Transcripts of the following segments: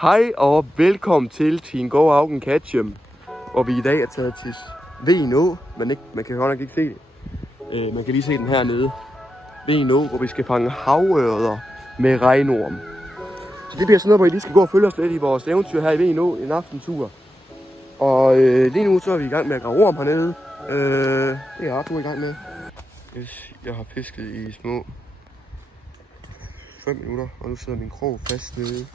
Hej og velkommen til Team Go Augen Ketchum, hvor vi i dag er taget til Ven Å, men man kan godt nok ikke se det. Man kan lige se den hernede. Ven Å, hvor vi skal fange havørreder med regnorm. Så det bliver sådan noget, hvor I lige skal gå og følge os lidt i vores eventyr her i Ven Å, en aftentur. Og lige nu så er vi i gang med at grave orm hernede. Det er Arthur i gang med. Yes, jeg har fisket i små 5 minutter, og nu sidder min krog fast nede.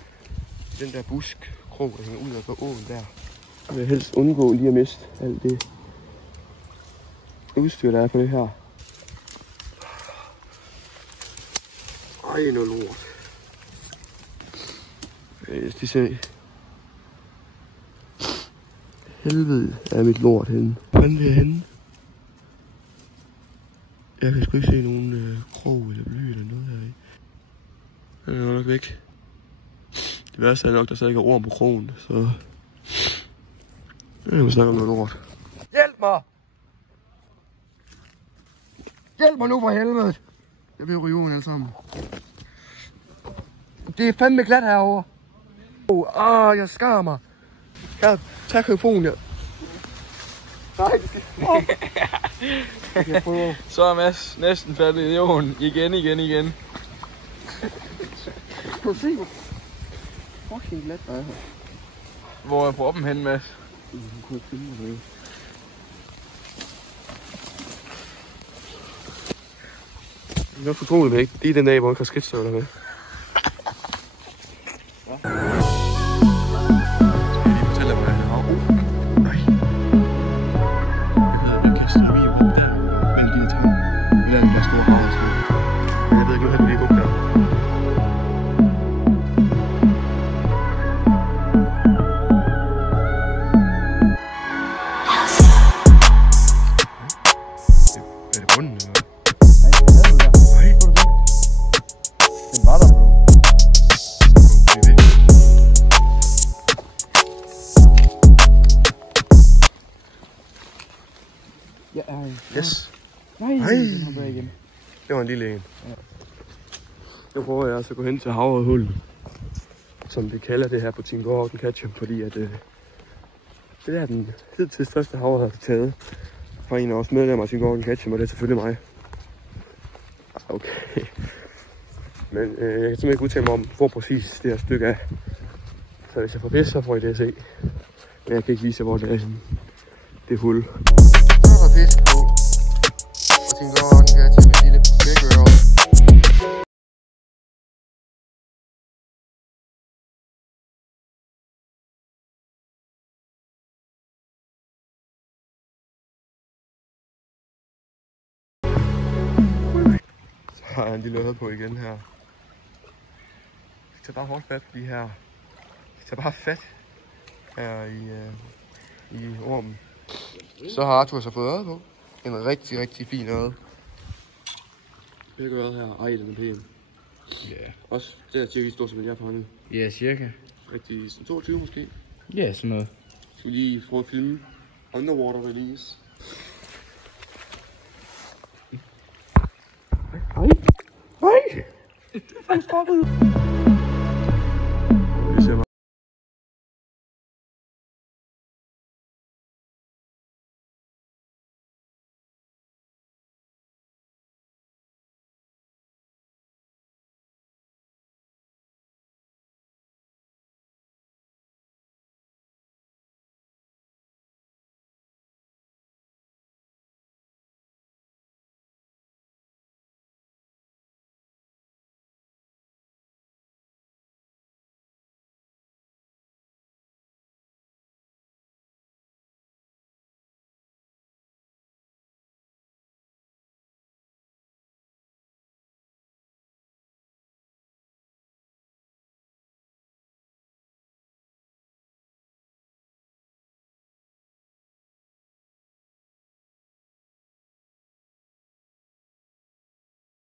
Den der buskkrog, der hænger ud af på åen der. Jeg vil helst undgå lige at miste alt det udstyr, der er på det her. Ej, noget lort. De ser... Helvede er mit lort henne. Hvordan er det henne? Jeg kan sgu ikke se nogen krog eller bly eller noget herinde. Den er nok væk. Det værste er nok, der stadig er orm på krogen, så... Jeg må snakke om noget lort. Hjælp mig! Hjælp mig nu for helvede! Jeg vil ryge ugen alle sammen. Det er fandme glat herovre. Jeg skar mig. Her, tag telefonen her. Nej, det skal... Så er Mads næsten faldet i jorden. Igen. Prøv at se, hvor fucking glat der er her. Hvor er proppen henne, Mads? Jeg kunne ikke finde mig. Jeg er fortroligt væk. Det er den dag, hvor jeg kan skridtstøvler med. Yes. Nej. Igen. Det var en lille en. Ja. Nu prøver jeg altså at gå hen til havørredhullet, som vi kalder det her på Team Go Augen Ketchum, fordi at det er den hidtil største havørred, der er taget fra en af os medlemmer af Team Go Augen Ketchum, og det er selvfølgelig mig. Okay. Men jeg kan simpelthen ikke udtale mig om, hvor præcis det her stykke er. Så hvis jeg får fisk, så får I det at se. Men jeg kan ikke vise jer, hvor det er sådan, det hul. Så er der fisk på. Og Team Go Augen Ketchum med en lille bækøre. Så har jeg en lille øde på igen her. Jeg tager bare hårdt fat på de her. Jeg tager bare fat her i ormen. Så har Arthur så fået øde på. En rigtig fin øde. Hvilket øde her? Ej, den er pæn. Ja. Også det er cirka stort som jeg er fanget. Ja, cirka. Rigtig 22 måske. Ja, sådan noget. Skal vi lige prøve at filme underwater release. Nej! Det er faktisk stoppet.